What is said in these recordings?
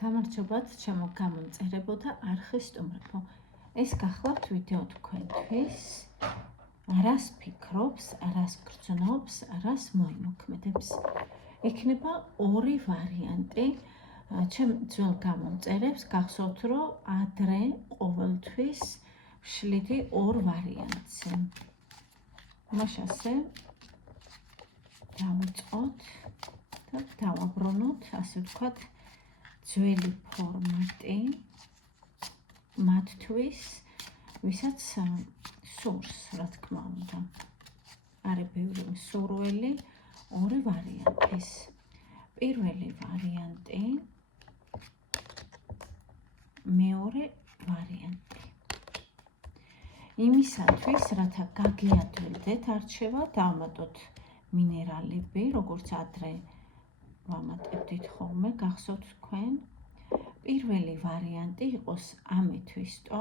გამარჯობათ, ჩემო გამომწერებო და არხის სტუმრებო. ეს გახლავთ ვიდეო თქვენთვის, რას ფიქრობს, რას გრძნობს, რას მოიმოქმედებს. იქნება ორი ვარიანტი. ჩემ ძველ გამომწერებს გახსოვთ, რომ ადრე ყოველთვის ვშლიდი ორ ვარიანტზე. მაშასე დავიწყოთ და დავაბრუნოთ, ასე ვთქვათ, ძველი ფორმატი მათთვის, ვისაც სურს, რა თქმა უნდა. არის ბევრი მსურველი ორი ვარიანტის. პირველი ვარიანტი, მეორე ვარიანტი. იმისათვის, რათა გაგიადვილდეთ არჩევა, დავამატოთ მინერალები, როგორც ადრე ვამატებდით ხოლმე, გახსოვთ თქვენ. პირველი ვარიანტი იყოს ამეთვისტო,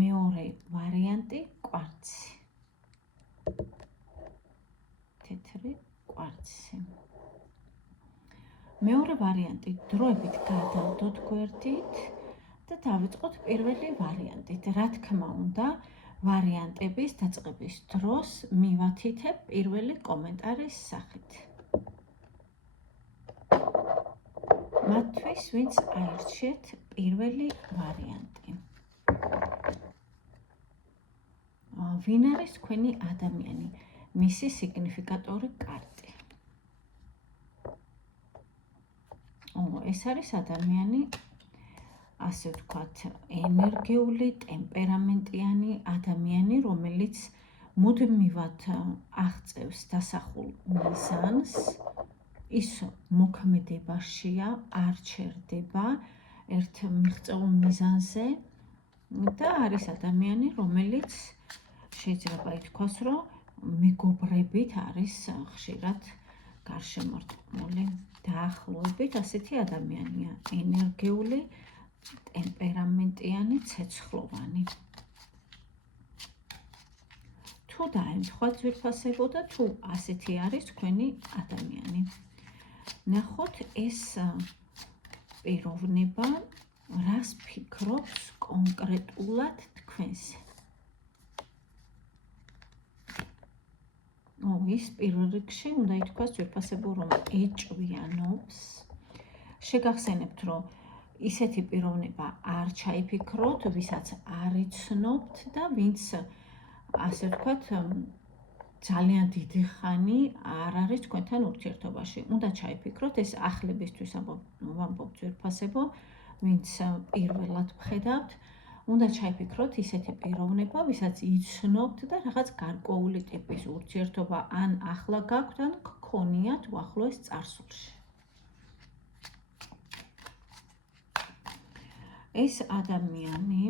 მეორე ვარიანტი კვარცი. თეთრი კვარცი. მეორე ვარიანტი დროებით გადავდოთ გვერდით და დავიწყოთ პირველი ვარიანტით. რა თქმა უნდა, ვარიანტების დაწყების დროს მივათითებ პირველი კომენტარის სახით. მათთვის, ვინც აირჩიეთ პირველი ვარიანტი. ვინ არის თქვენი ადამიანი? მისი სიგნიფიკატორი კარტი. ეს არის ადამიანი, ასე ვთქვათ, ენერგიული, ტემპერამენტიანი ადამიანი, რომელიც მუდმივად აღწევს დასახულ მიზანს, ის მოქმედებაშია, არ ჩერდება ერთ მიღწეულ მიზანზე და არის ადამიანი, რომელიც შეიძლება ითქვას, რომ მეგობრებით არის ხშირად გარშემორტყმული. დაახლოებით ასეთი ადამიანია, ენერგიული, ტემპერამენტიანი, ცეცხლოვანი. თუ დაემთხვა ძვირფასებო და თუ ასეთი არის თქვენი ადამიანი. ნახოთ ეს პიროვნება რას ფიქრობს კონკრეტულად თქვენზე. ის პირველ რიგში უნდა ითქვას ძვირფასებო, რომ ეჭვიანობს. შეგახსენებთ, რომ ისეთი პიროვნება არ ჩაიფიქროთ, ვისაც არ იცნობთ და ვინც, ასე ვთქვათ, ძალიან დიდი ხანი არ არის თქვენთან ურთიერთობაში. უნდა ჩაიფიქროთ, ეს ახლებისთვის ვამბობ ძვირფასებო, ვინც პირველად ვხედავთ, უნდა ჩაიფიქროთ ისეთი პიროვნება, ვისაც იცნობთ და რაღაც გარკვეული ტიპის ურთიერთობა ან ახლა გაქვთ, ან გქონიათ უახლოეს წარსულში. ეს ადამიანი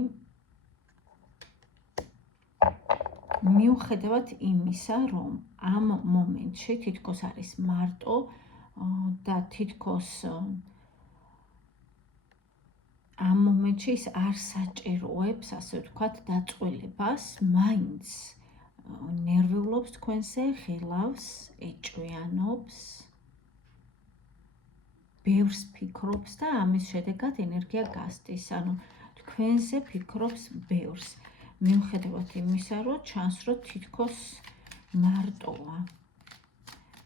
მიუხედავად იმისა, რომ ამ მომენტში თითქოს არის მარტო და თითქოს ამ მომენტში ის არ საჭიროებს, ასე ვთქვათ, დაწყვეტილებას, მაინც ნერვიულობს თქვენზე, ღილავს, ეჭვიანობს, ბევრს ფიქრობს და ამის შედეგად ენერგია გასდის, ანუ თქვენზე ფიქრობს ბევრს. მიუხედავად იმისა, რომ ჩანს, რომ თითქოს მარტოა.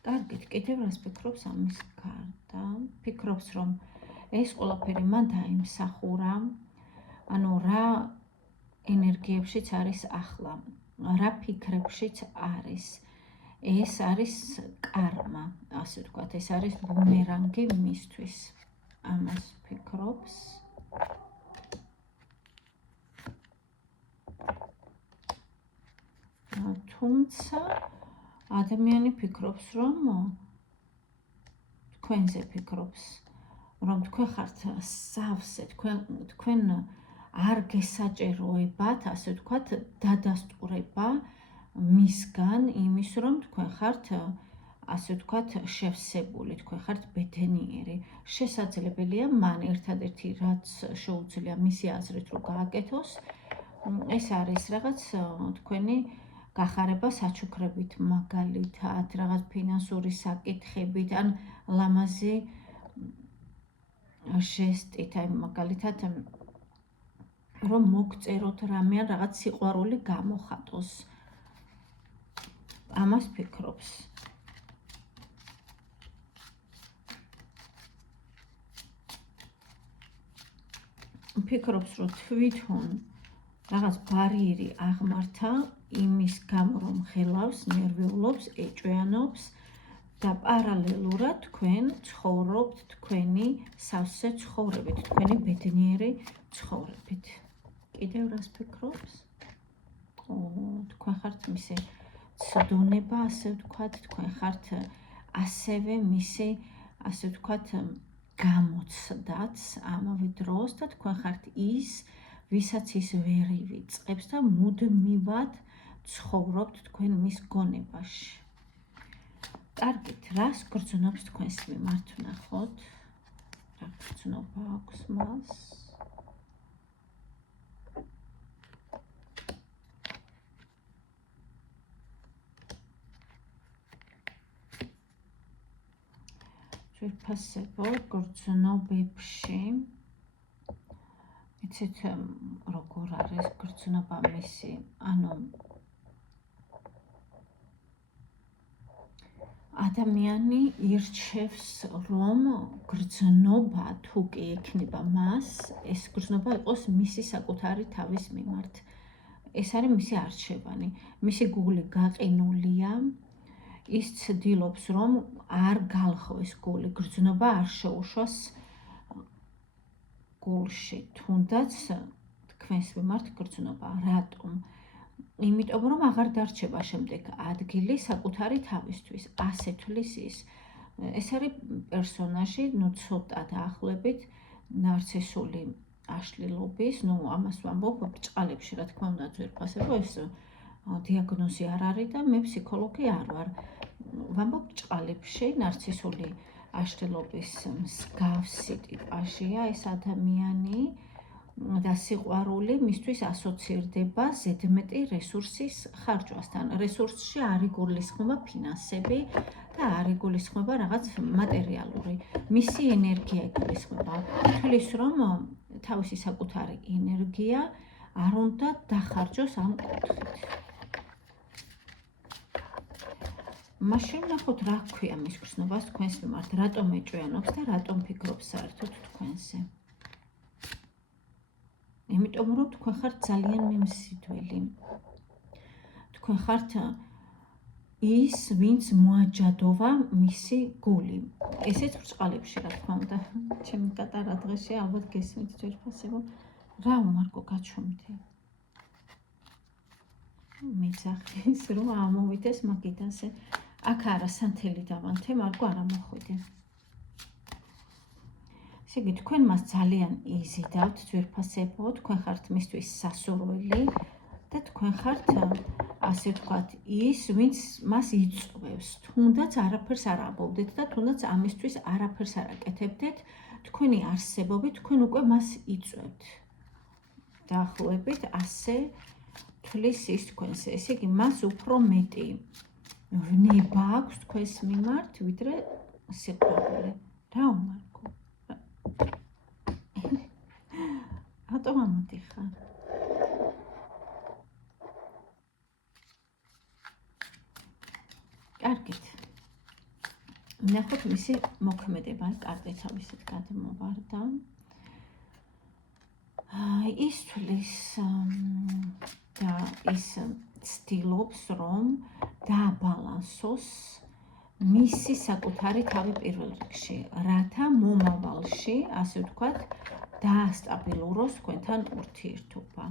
კარგით, კიდევ რას ფიქრობს ამის გარდა? ფიქრობს, რომ ეს ყველაფერი მან დაიმსახურა, ანუ რა ენერგიებშიც არის ახლა, რა ფიქრებშიც არის. ეს არის კარმა, ასე ვთქვათ, ეს არის ბუმერანგი მისთვის. ამას ფიქრობს. თუმცა ადამიანი ფიქრობს, რომ თქვენზე ფიქრობს, რომ თქვენ ხართ სავსე, თქვენ არ გესაჭიროებათ, ასე ვთქვათ, დადასტურება მისგან იმის, რომ თქვენ ხართ, ასე ვთქვათ, შევსებული, თქვენ ხართ ბედნიერი. შესაძლებელია მან ერთადერთი რაც შეუძლია მისი აზრით რომ გააკეთოს, ეს არის რაღაც თქვენი გახარება საჩუქრებით, მაგალითად, რაღაც ფინანსური საკითხებით, ან ლამაზი ჟესტით, აი მაგალითად რომ მოგწეროთ რამე ან რაღაც სიყვარული გამოხატოს. ამას ფიქრობს. ფიქრობს, რომ თვითონ რაღაც ბარიერი აღმართა იმის გამო, რომ ხელავს, ნერვიულობს, ეჭვიანობს და პარალელურად თქვენ ცხოვრობთ თქვენი სავსე ცხოვრებით, თქვენი ბედნიერი ცხოვრებით. კიდევ რას ფიქრობს? თქვენ ხართ მისი ცდონება, ასე ვთქვათ, თქვენ ხართ ასევე მისი, ასე ვთქვათ, გამოცდაც ამავე დროს და თქვენ ხართ ის, ვისაც ის ვერ ივიწყებს და მუდმივად ცხოვრობთ თქვენ მის გონებაში. კარგით, რას გრძნობს თქვენს მიმართ ვნახოთ? რა გრძნობა აქვს მას? ძვირფასებო გრძნობებში იცით როგორ არის გრძნობა მისი, ანუ ადამიანი ირჩევს, რომ გრძნობა თუ კი ექნება მას, ეს გრძნობა იყოს მისი საკუთარი თავის მიმართ. ეს არის მისი არჩევანი. მისი გული გაყინულია, ის ცდილობს, რომ არ გალხოს გული, გრძნობა არ შეუშვას გულში, თუნდაც თქვენს მიმართ გრძნობა. რატომ? იმიტომ, რომ აღარ დარჩება შემდეგ ადგილი საკუთარი თავისთვის, ასე თვლის ის. ეს არის პერსონაჟი, ცოტა დაახლოებით ნარცისული აშლილობის, ამას ვამბობ ბრჭყალებში, რა თქმა უნდა, ძვირფასებო, ეს დიაგნოზი არ არის და მე ფსიქოლოგი არ ვარ. ვამბობ ბრჭყალებში, ნარცისული აშლილობის მსგავსი ტიპაჟია ეს ადამიანი და სიყვარული მისთვის ასოცირდება ზედმეტი რესურსის ხარჯვასთან. რესურსში არ იგულისხმება ფინანსები და არ იგულისხმება რაღაც მატერიალური. მისი ენერგია იგულისხმება. თვლის, რომ თავისი საკუთარი ენერგია არ უნდა დახარჯოს ამ კუთხით. მაშინ ვნახოთ რა ქვია მის გრძნობას თქვენს მიმართ, რატომ ეჭვიანობს და რატომ ფიქრობს საერთოდ თქვენზე. იმიტომ, რომ თქვენ ხართ ძალიან მიმზიდველი. თქვენ ხართ ის, ვინც მოაჯადოვა მისი გული. ესეც ბრჭყალებში, რა თქმა უნდა, ჩემი გატარა დღეში ალბათ გესმით ძვირფასებო. რა უმარკო გაჩვენდი. მეძახის, რომ ამოვიდეს მაგიდანზე. აქ არა სანთელი დავანთე, მარგო არ მოხვიდე. ესე იგი, თქვენ მას ძალიან იზიდავთ ძვირფასებო, თქვენ ხართ მისთვის სასურველი და თქვენ ხართ, ასე ვთქვათ, ის, ვინც მას იწვევს, თუნდაც არაფერს არ ამბობდეთ და თუნდაც ამისთვის არაფერს არ აკეთებდეთ, თქვენი არსებობით თქვენ უკვე მას იწვევთ. დაახლოებით ასე თვლის ის თქვენს, ესე იგი, მას უფრო მეტი ვნება აქვს თქვენს მიმართ, ვიდრე სიყვარული. რა უმარკო. რატომ ამოდიხარ? კარგით. ვნახოთ მისი მოქმედება, კარტი თავისით გადმოვარდა. ის თვლის და ის ცდილობს, რომ დააბალანსოს მისი საკუთარი თავი პირველ რიგში, რათა მომავალში, ასე ვთქვათ, დაასტაბილუროს თქვენთან ურთიერთობა.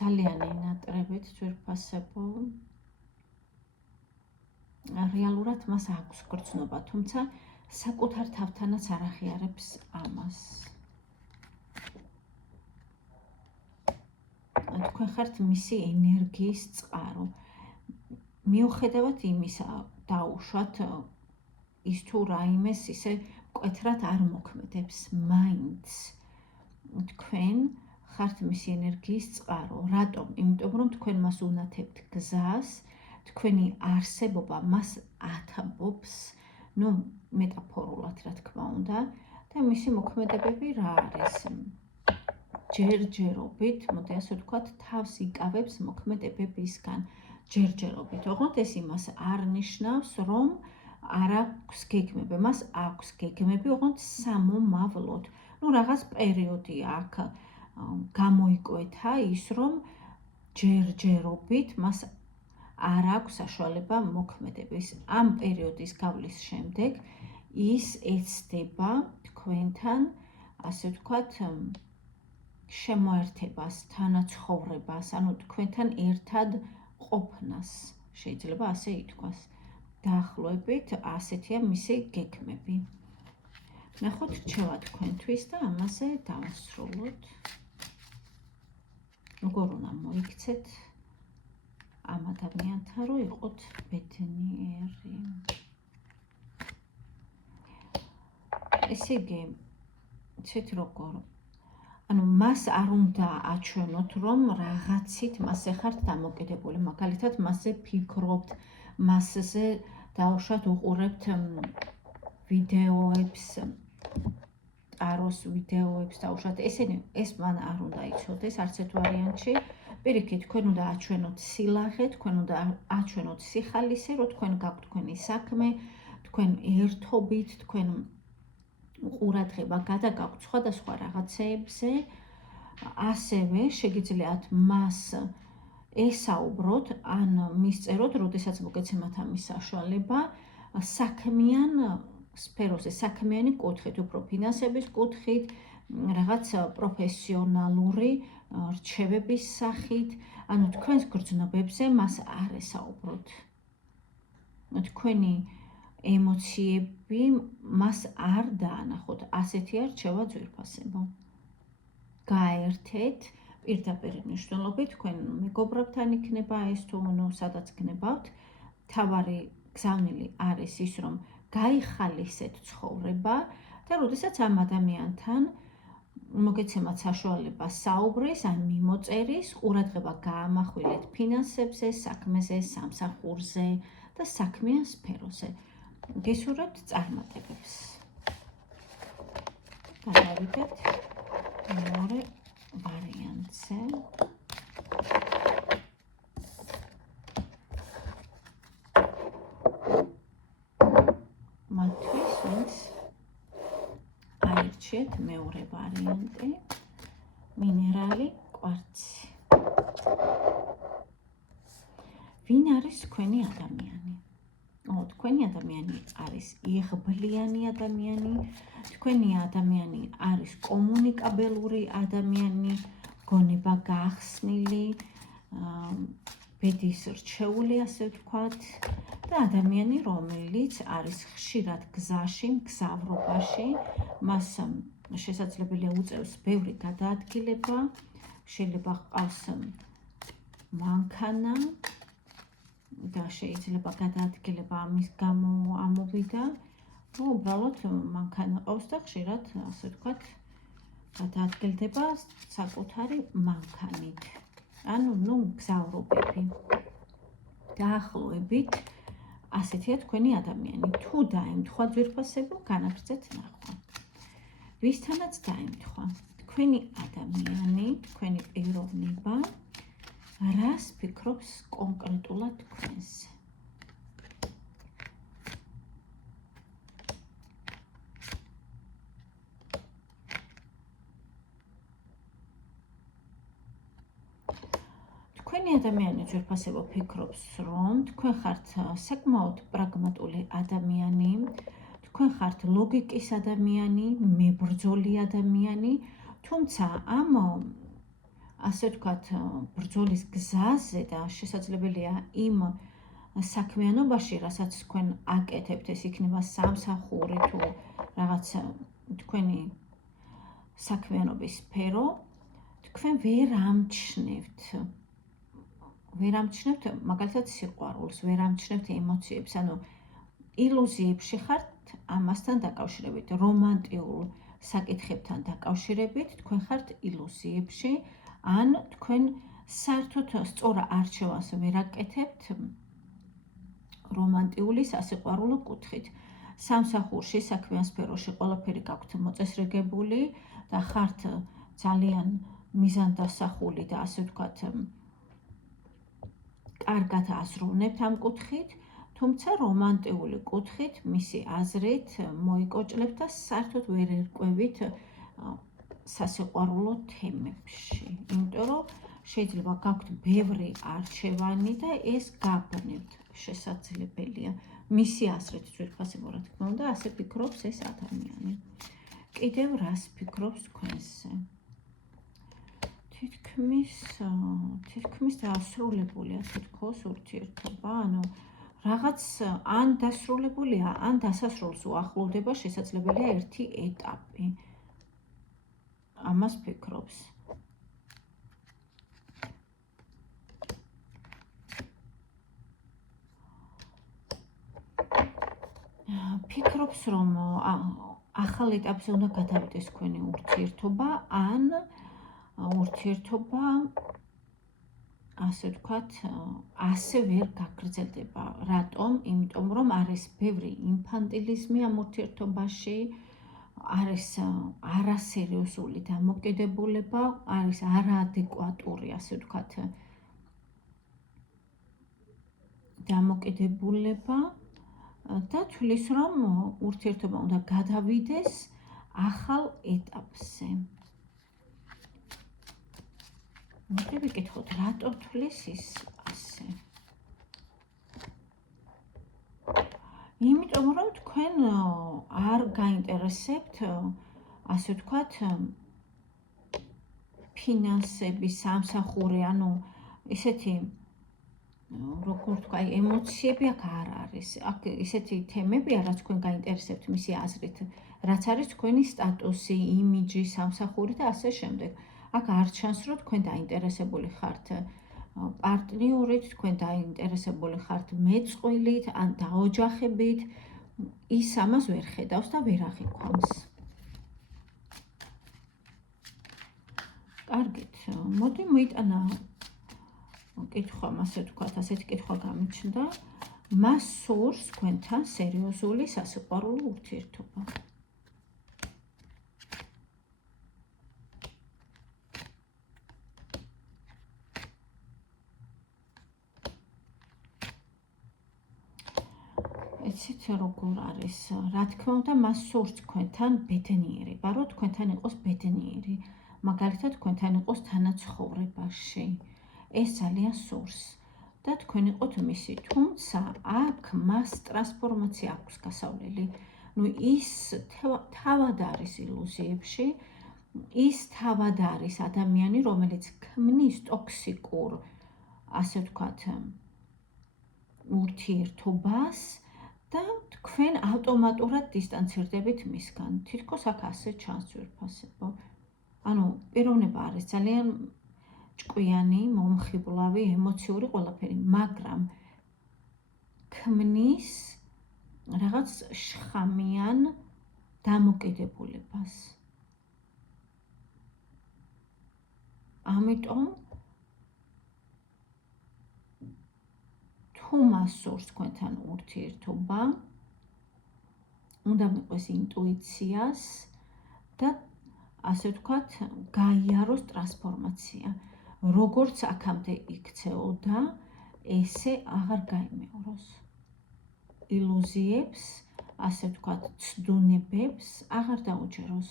ძალიან ენატრებით ძვირფასებო. რეალურად მას აქვს გრძნობა, თუმცა საკუთარ თავთანაც არ აღიარებს ამას. თქვენ ხართ მისი ენერგიის წყარო. მიუხედავად იმისა, დაუშვათ ის თუ რაიმეს ისე მკვეთრად არ მოქმედებს, მაინც თქვენ ხართ მისი ენერგიის წყარო. რატომ? იმიტომ რომ თქვენ მას უნათებთ გზას, თქვენი არსებობა მას ათაბობს, მეტაფორულად რა თქმა უნდა, და მისი მოქმედებები რა არის? ჯერჯერობით, მოდი ასე ვთქვათ, თავს იკავებს მოქმედებებისგან. ჯერჯერობით. ოღონდ ეს იმას არ ნიშნავს, რომ არ აქვს გეგმები. მას აქვს გეგმები, ოღონდ სამომავლოდ. რაღაც პერიოდი აქ გამოიკვეთა ის, რომ ჯერჯერობით მას არ აქვს საშუალება მოქმედების. ამ პერიოდის გავლის შემდეგ ის ეცდება თქვენთან, ასე ვთქვათ, შემოერთებას, თანაცხოვრებას, ანუ თქვენთან ერთად ყოფნას, შეიძლება ასე ითქვას. დაახლოებით ასეთია მისი გეგმები. ნახოთ რჩევა თქვენთვის და ამაზე დავასრულოთ. როგორ უნდა მოიქცეთ ამ ადამიანთან, რომ იყოთ ბედნიერი. ესე იგი, იცით როგორ? ანუ მას არ უნდა აჩვენოთ, რომ რაღაცით მასზე ხართ დამოკიდებული. მაგალითად, მასზე ფიქრობთ, მასზე დაუშვათ უყურებთ ვიდეოებს, ტაროს ვიდეოებს დაუშვათ. ეს მან არ უნდა იცოდეს არც ერთ ვარიანტში. პირიქით, თქვენ უნდა აჩვენოთ სილაღე, თქვენ უნდა აჩვენოთ სიხალისე, რომ თქვენ გაქვთ თქვენი საქმე, თქვენ ერთობით, თქვენ ყურადღება გადაგაქვთ სხვადასხვა რაღაცეებზე. ასევე შეგიძლიათ მას ესაუბროთ, ან მისწეროთ, როდესაც მოგეცემათ ამის საშუალება, საქმიან სფეროზე, საქმიანი კუთხით, უფრო ფინანსების კუთხით, რაღაც პროფესიონალური რჩევების სახით, ანუ თქვენს გრძნობებზე მას არ ესაუბროთ. თქვენი ემოციები მას არ დაანახოთ. ასეთია რჩევა ძვირფასებო. გაერთეთ პირდაპირ მნიშვნელობით, თქვენ მეგობრებთან იქნება ეს თუ სადაც გნებავთ. თავარი გზავნილი არის ის, რომ გაიხალისეთ ცხოვრება და როდესაც ამ ადამიანთან მოგეცემათ საშუალება საუბრის, ან მიმოწერის, ყურადღება გაამახვილეთ ფინანსებზე, საქმეზე, სამსახურზე და საქმიან სფეროზე. გესურვებთ წარმატებებს. გადავიდეთ მეორე ვარიანტზე. მათთვის ვინც აირჩიეთ მეორე ვარიანტი, მინერალი კვარცი. ვინ არის თქვენი ადამიანი? თქვენი ადამიანი არის იღბლიანი ადამიანი, თქვენი ადამიანი არის კომუნიკაბელური ადამიანი, გონება გახსნილი, ბედის რჩეული, ასე ვთქვათ, და ადამიანი, რომელიც არის ხშირად გზაში, მგზავრობაში, მას შესაძლებელია უწევს ბევრი გადაადგილება, შეიძლება ჰყავს მანქანა და შეიძლება გადაადგილება ამის გამო ამოვიდა, უბრალოდ მანქანა ყავს და ხშირად, ასე ვთქვათ, გადაადგილდება საკუთარი მანქანით. ანუ გზავრობები. დაახლოებით ასეთია თქვენი ადამიანი. თუ დაემთხვა ძვირფასებო, განაგრძეთ ნახვა. ვისთანაც დაემთხვა, თქვენი ადამიანი, თქვენი პიროვნება, რას ფიქრობს კონკრეტულად თქვენზე? თქვენი ადამიანი ძვირფასებო ფიქრობს, რომ თქვენ ხართ საკმაოდ პრაგმატული ადამიანი, თქვენ ხართ ლოგიკის ადამიანი, მებრძოლი ადამიანი, თუმცა ამ ასე ვთქვათ, ბრძოლის გზაზე და შესაძლებელია იმ საქმიანობაში, რასაც თქვენ აკეთებთ, ეს იქნება სამსახური თუ რაღაც თქვენი საქმიანობის სფერო, თქვენ ვერ ამჩნევთ მაგალითად სიყვარულს, ვერ ამჩნევთ ემოციებს, ანუ ილუზიებში ხართ ამასთან დაკავშირებით, რომანტიულ საკითხებთან დაკავშირებით თქვენ ხართ ილუზიებში, ან თქვენ საერთოდ სწორ არჩევანს ვერ აკეთებთ რომანტიული სასიყვარულო კუთხით. სამსახურში, საქმიან სფეროში ყველაფერი გაქვთ მოწესრიგებული და ხართ ძალიან მიზანდასახული და ასე ვთქვათ, კარგად აზროვნებთ ამ კუთხით, თუმცა რომანტიული კუთხით მისი აზრით მოიკოჭლებთ და საერთოდ ვერ ერკვევით სასიყვარულო თემებში. იმიტომ რომ შეიძლება გაქვთ ბევრი არჩევანი და ეს გაბნევთ შესაძლებელია. მისი აზრით ძვირფასებო, რა თქმა უნდა, ასე ფიქრობს ეს ადამიანი. კიდევ რას ფიქრობს თქვენზე? თითქმის დასრულებულია თითქოს ურთიერთობა, ანუ რაღაც ან დასრულებულია, ან დასასრულს უახლოვდება, შესაძლებელია ერთი ეტაპი. ამას ფიქრობს. ფიქრობს, რომ ახალ ეტაპზე უნდა გადავიდეს თქვენი ურთიერთობა, ან ურთიერთობა, ასე ვთქვათ, ასე ვერ გაგრძელდება. რატომ? იმიტომ რომ არის ბევრი ინფანტილიზმი ამ ურთიერთობაში, არის არასერიოზული დამოკიდებულება, არის არაადეკვატური, ასე ვთქვათ, დამოკიდებულება და თulis რომ ურთიერთობა უნდა გადავიდეს ახალ ეტაპზე. მოდი ვიკითხოთ, რატო თulis ის ასე? იმიტომ რომ თქვენ არ გაინტერესებთ, ასე ვთქვათ, ფინანსების, სამსახური, ანუ ისეთი როგორ ვთქვა, ემოციები აქ არ არის. აქ ისეთი თემებია, რაც თქვენ გაინტერესებთ მისი აზრით, რაც არის თქვენი სტატუსი, იმიჯი, სამსახური და ასე შემდეგ. აქ არ ჩანს, რომ თქვენ დაინტერესებული ხართ პარტნიორით, თქვენ დაინტერესებული ხართ მეწყვილით, ან დაოჯახებით. ის ამას ვერ ხედავს და ვერ აღიქვამს. კარგით, მოდი მოიტანა კითხვა, ასე ვთქვათ, ასეთი კითხვა გამიჩნდა. მას სურს თქვენთან სერიოზული სასიყვარულო ურთიერთობა. იცით როგორ არის? რა თქმა უნდა, მას სურს თქვენთან ბედნიერება, რომ თქვენთან იყოს ბედნიერი, მაგალითად თქვენთან იყოს თანაცხოვრებაში. ეს ძალიან სურს და თქვენ იყოთ მისი, თუმცა აქ მას ტრანსფორმაცია აქვს გასავლელი. ის თავად არის ილუზიებში, ის თავად არის ადამიანი, რომელიც ქმნის ტოქსიკურ, ასე ვთქვათ, ურთიერთობას და თქვენ ავტომატურად დისტანცირდებით მისგან. თითქოს აქ ასე ჩანს ძვირფასებო. ანუ პიროვნება არის ძალიან ჭკვიანი, მომხიბლავი, ემოციური ყველაფერი, მაგრამ ქმნის რაღაც შხამიან დამოკიდებულებას. ამიტომ თუ მას სურს თქვენთან ურთიერთობა, უნდა მიყვეს ინტუიციას და ასე ვთქვათ, გაიაროს ტრანსფორმაცია. როგორც აქამდე იქცეოდა, ესე აღარ გაიმეოროს. ილუზიებს, ასე ვთქვათ, ცდუნებებს აღარ დაუჯეროს.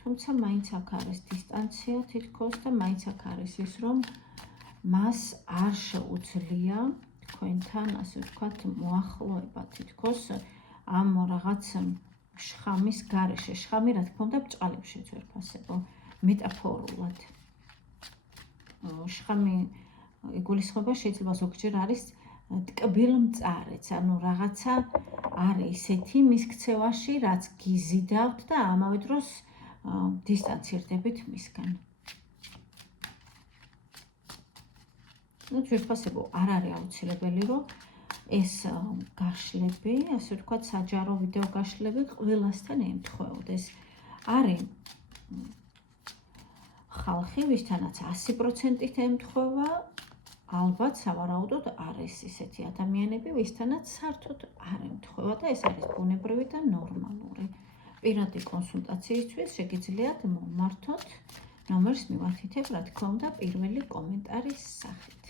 თუმცა მაინც აქ არის დისტანცია თითქოს და მაინც აქ არის ის, რომ მას არ შეუძლია თქვენთან, ასე ვთქვათ, მოახლოება თითქოს ამ რაღაც შხამის გარეშე. შხამი, რა თქმა უნდა, ბრჭყალებში ძვირფასებო, მეტაფორულად. შხამი იგულისხმება, შეიძლება ზოგჯერ არის ტკბილმწარეც, ანუ რაღაცა არის ისეთი მის ქცევაში, რაც გიზიდავთ და ამავე დროს დისტანცირდებით მისგან. ძვირფასებო, არ არის აუცილებელი, რომ ეს გაშლები, ასე ვთქვათ, საჯარო ვიდეო გაშლები ყველასთან ემთხვეოდეს. არის ხალხი, ვისთანაც 100%-ით ემთხვევა, ალბათ სავარაუდოდ არის ისეთი ადამიანები, ვისთანაც საერთოდ არ ემთხვევა და ეს არის ბუნებრივი და ნორმალური. პირადი კონსულტაციისთვის შეგიძლიათ მომართოთ ნომერს მივართითებ, რა თქმა უნდა, პირველი კომენტარის სახით.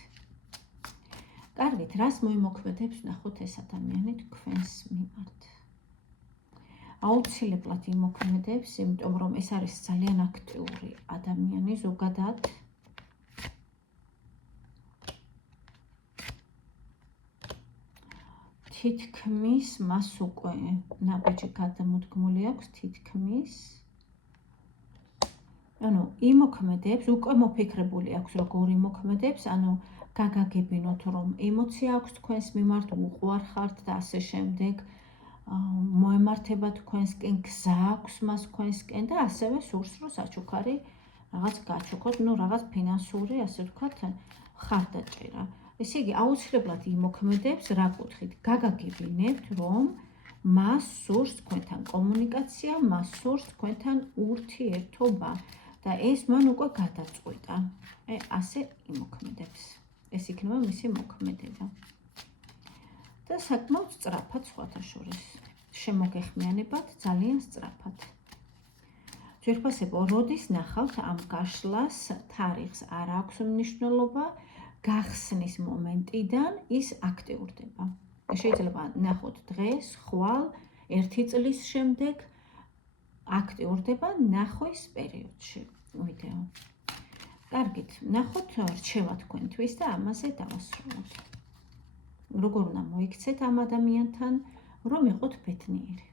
კარგით, რას მოიმოქმედებს ნახოთ ეს ადამიანი თქვენს მიმართ? აუცილებლად იმოქმედებს, იმიტომ რომ ეს არის ძალიან აქტიური ადამიანი ზოგადად. თითქმის მას უკვე ნაბიჯი გადამოდგმული აქვს, თითქმის. ანუ იმოქმედებს, უკვე მოფიქრებული აქვს, როგორ იმოქმედებს, ანუ გაგაგებინოთ, რომ ემოცია აქვს თქვენს მიმართ, უყვარხართ და ასე შემდეგ, მოემართება თქვენსკენ, გზა აქვს მას თქვენსკენ და ასევე სურს, რომ საჩუქარი რაღაც გაჩუქოთ, ну რაღაც ფინანსური, ასე ვთქვათ, ხარდაჭერა. ესე იგი, აუცილებლად იმოქმედებს, რა კუთხით? გაგაგებინებთ, რომ მას სურს თქვენთან კომუნიკაცია, მას სურს თქვენთან ურთიერთობა და ეს მან უკვე გადაწყვიტა. ასე იმოქმედებს. ეს იქნება მისი მოქმედება. და საკმაოდ სწრაფად სხვათა შორის. შემოგეხმიანებათ ძალიან სწრაფად. ძვირფასებო, როდის ნახავთ ამ გაშლას თარიღს არ აქვს მნიშვნელობა, გახსნის მომენტიდან ის აქტიურდება. შეიძლება ნახოთ დღეს, ხვალ, 1 წლის შემდეგ აქტიურდება ნახვის პერიოდში ვიდეო. კარგით, ნახოთ რჩევა თქვენთვის და ამაზე დავასრულოთ. როგორ უნდა მოიქცეთ ამ ადამიანთან, რომ იყოთ ბედნიერი.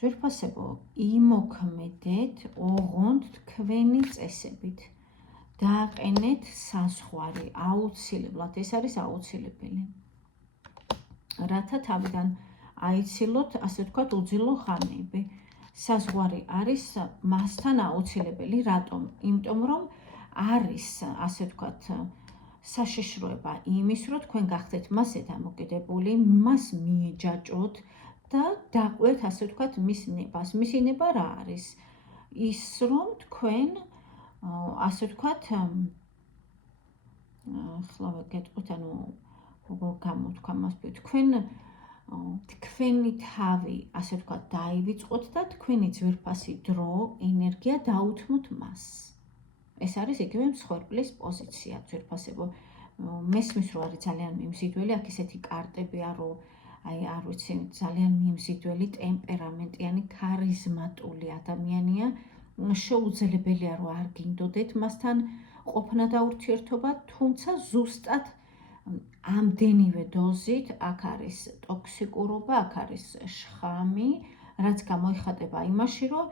ძვირფასებო, იმოქმედეთ ოღონდ თქვენი წესებით. დააყენეთ საზღვარი, აუცილებლად, ეს არის აუცილებელი. რათა თავიდან აიცილოთ, ასე ვთქვათ, უძილო ღამეები. საზღვარი არის მასთან აუცილებელი, რატომ? იმიტომ რომ არის, ასე ვთქვათ, საშიშროება იმის, რომ თქვენ გახდეთ მასზე დამოკიდებული, მას მიეჯაჭოთ და დაყვეთ, ასე ვთქვათ, მის ნებას. მისი ნება რა არის? ის რომ თქვენ, ასე ვთქვათ, ახლა გეტყვით, ანუ როგორ გამოთქვა მას, თქვენი თავი, ასე ვთქვათ, დაივიწყოთ და თქვენი ძვირფასი დრო, ენერგია დაუთმოთ მას. ეს არის იგივე მსხვერპლის პოზიცია, ძვირფასებო. მესმის, რომ არის ძალიან მიმზიდველი, აქ ისეთი კარტებია, რომ არ ვიცი, ძალიან მიმზიდველი, ტემპერამენტიანი, ქარიზმატული ადამიანია. შეუძლებელია, რომ არ გინდოდეთ მასთან ყოფნა და ურთიერთობა, თუმცა ზუსტად ამდენივე დოზით აქ არის ტოქსიკურობა, აქ არის შხამი, რაც გამოიხატება იმაში, რომ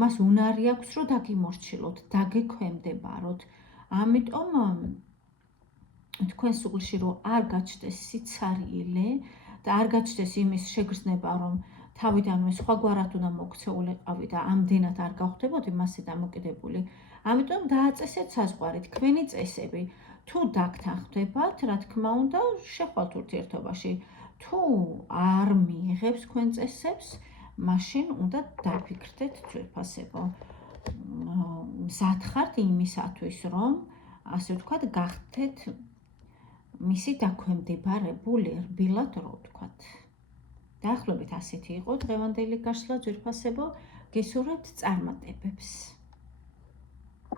მას უნარი აქვს, რომ დაგიმორჩილოთ, დაგექვემდებაროთ. ამიტომ თქვენ სულში, რომ არ გაჩნდეს სიცარიელე და არ გაჩნდეს იმის შეგრძნება, რომ თავიდანვე სხვაგვარად უნდა მოქცეულიყავი და ამდენად არ გავხდებოდი მასზე დამოკიდებული. ამიტომ დააწესეთ საზღვარი, თქვენი წესები. თუ დაგთან ხდებათ, რა თქმა უნდა, შეხვალთ ურთიერთობაში. თუ არ მიიღებს თქვენ წესებს, მაშინ უნდა დაფიქრდეთ, ძვირფასებო. მზად ხართ იმისათვის, რომ, ასე ვთქვათ, გახდეთ მისი დაქვემდებარებული, რბილად რო ვთქვათ. დაახლოებით ასეთი იყო დღევანდელი გაშლა, ძვირფასებო. გესურვებთ წარმატებებს.